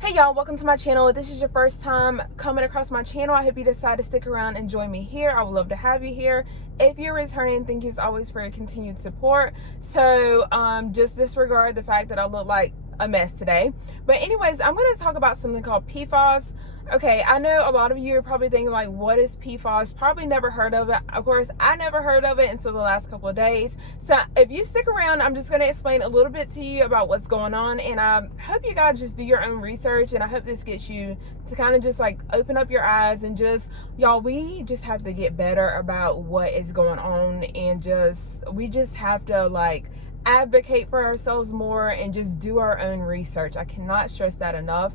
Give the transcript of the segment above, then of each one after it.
Hey y'all, welcome to my channel. If this is your first time coming across my channel, I hope you decide to stick around and join me here. I would love to have you here. If you're returning, thank you as always for your continued support. So just disregard the fact that I look like a mess today. But anyways, I'm going to talk about something called PFAS. Okay, I know a lot of you are probably thinking like, what is PFAS? Probably never heard of it. Of course, I never heard of it until the last couple of days. So if you stick around, I'm just going to explain a little bit to you about what's going on. And I hope you guys just do your own research. And I hope this gets you to kind of just like open up your eyes and just, y'all, we just have to get better about what is going on. And we just have to like advocate for ourselves more and just do our own research. I cannot stress that enough.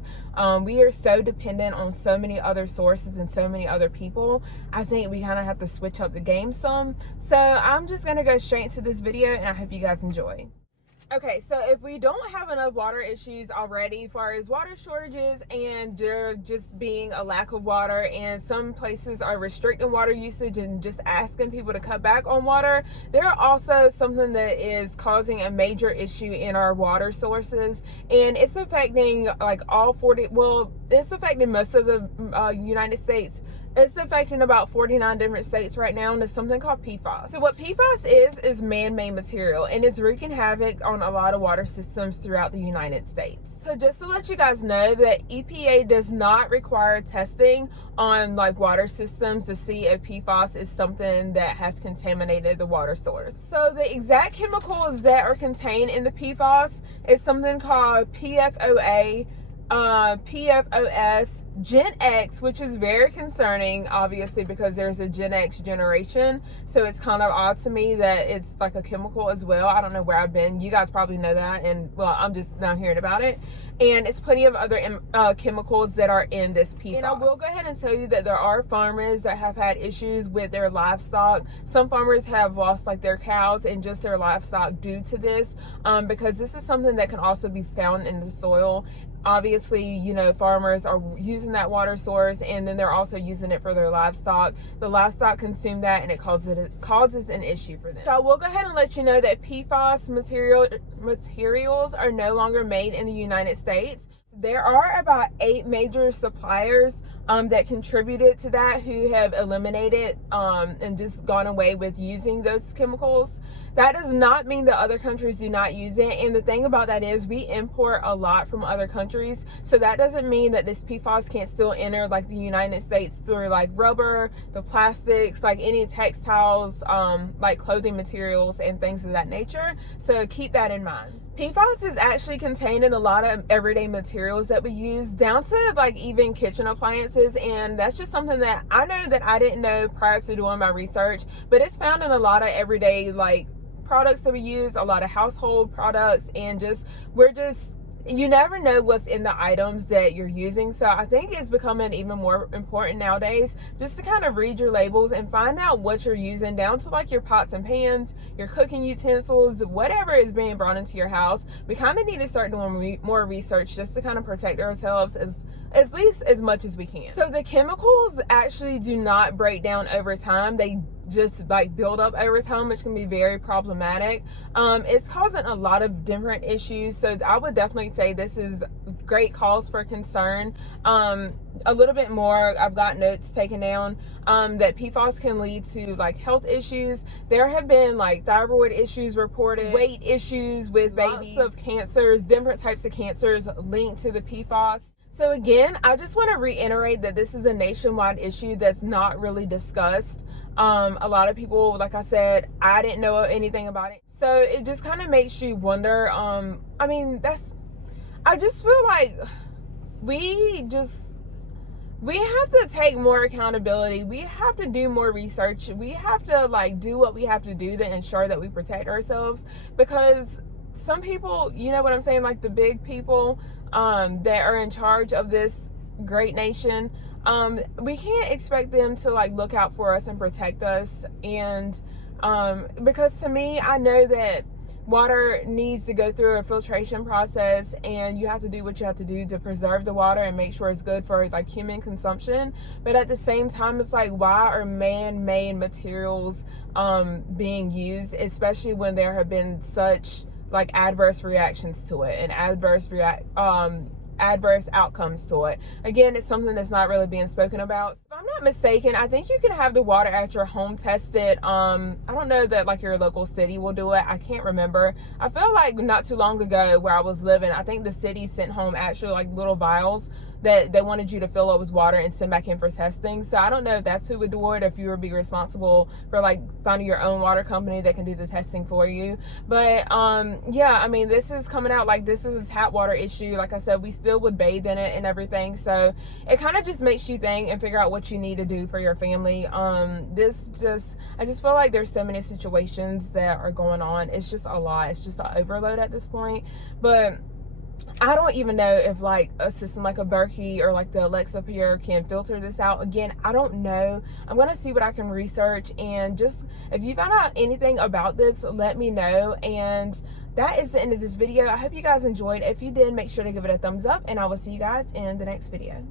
We are so dependent on so many other sources and so many other people. I think we kind of have to switch up the game some. So I'm just gonna go straight into this video and I hope you guys enjoy. Okay, so if we don't have enough water issues already, as far as water shortages and there just being a lack of water, and some places are restricting water usage and just asking people to cut back on water, there are also something that is causing a major issue in our water sources, and it's affecting like it's affecting most of the United States. It's affecting about 49 different states right now, and it's something called PFAS. So what PFAS is man-made material, and it's wreaking havoc on a lot of water systems throughout the United States. So just to let you guys know that EPA does not require testing on like water systems to see if PFAS is something that has contaminated the water source. So the exact chemicals that are contained in the PFAS is something called PFOA, PFOS, Gen X, which is very concerning, obviously, because there's a Gen X generation. So it's kind of odd to me that it's like a chemical as well. I don't know where I've been. You guys probably know that. And well, I'm just now hearing about it. And it's plenty of other chemicals that are in this PFAS. And I will go ahead and tell you that there are farmers that have had issues with their livestock. Some farmers have lost like their cows and just their livestock due to this, because this is something that can also be found in the soil. Obviously, you know, farmers are using that water source and then they're also using it for their livestock. The livestock consume that and it causes an issue for them. So I will go ahead and let you know that PFAS materials are no longer made in the United States. There are about 8 major suppliers that contributed to that who have eliminated and just gone away with using those chemicals. That does not mean that other countries do not use it. And the thing about that is we import a lot from other countries. So that doesn't mean that this PFAS can't still enter like the United States through like rubber, the plastics, like any textiles, like clothing materials and things of that nature. So keep that in mind. PFAS is actually contained in a lot of everyday materials that we use, down to like even kitchen appliances, and that's just something that I know that I didn't know prior to doing my research, but it's found in a lot of everyday like products that we use, a lot of household products, and you never know what's in the items that you're using. So I think it's becoming even more important nowadays just to kind of read your labels and find out what you're using, down to like your pots and pans, your cooking utensils, whatever is being brought into your house. We kind of need to start doing more research just to kind of protect ourselves at least as much as we can. So the chemicals actually do not break down over time. They just like build up over time, which can be very problematic. It's causing a lot of different issues. So I would definitely say this is great cause for concern. A little bit more, I've got notes taken down that PFAS can lead to like health issues. There have been like thyroid issues reported, weight issues with babies, lots of cancers, different types of cancers linked to the PFAS. So again, I just want to reiterate that this is a nationwide issue that's not really discussed. A lot of people, like I said, I didn't know anything about it. So it just kind of makes you wonder. I just feel like we have to take more accountability. We have to do more research. We have to like do what we have to do to ensure that we protect ourselves, because some people, you know what I'm saying, like the big people that are in charge of this great nation, we can't expect them to like look out for us and protect us. And because to me, I know that water needs to go through a filtration process, and you have to do what you have to do to preserve the water and make sure it's good for like human consumption. But at the same time, it's like, why are man-made materials being used, especially when there have been such like adverse reactions to it and adverse adverse outcomes to it. Again, it's something that's not really being spoken about. If I'm not mistaken, I think you can have the water at your home tested. I don't know that like your local city will do it. I can't remember. I feel like not too long ago where I was living, I think the city sent home actually like little vials that they wanted you to fill up with water and send back in for testing. So I don't know if that's who would do it, if you would be responsible for like finding your own water company that can do the testing for you. But yeah, I mean, this is coming out like this is a tap water issue. Like I said, we still would bathe in it and everything. So it kind of just makes you think and figure out what you need to do for your family. I just feel like there's so many situations that are going on. It's just a lot. It's just an overload at this point. But I don't even know if like a system like a Berkey or like the Alexa up here can filter this out. Again, I don't know. I'm going to see what I can research, and just if you found out anything about this, let me know. And that is the end of this video. I hope you guys enjoyed. If you did, make sure to give it a thumbs up, and I will see you guys in the next video.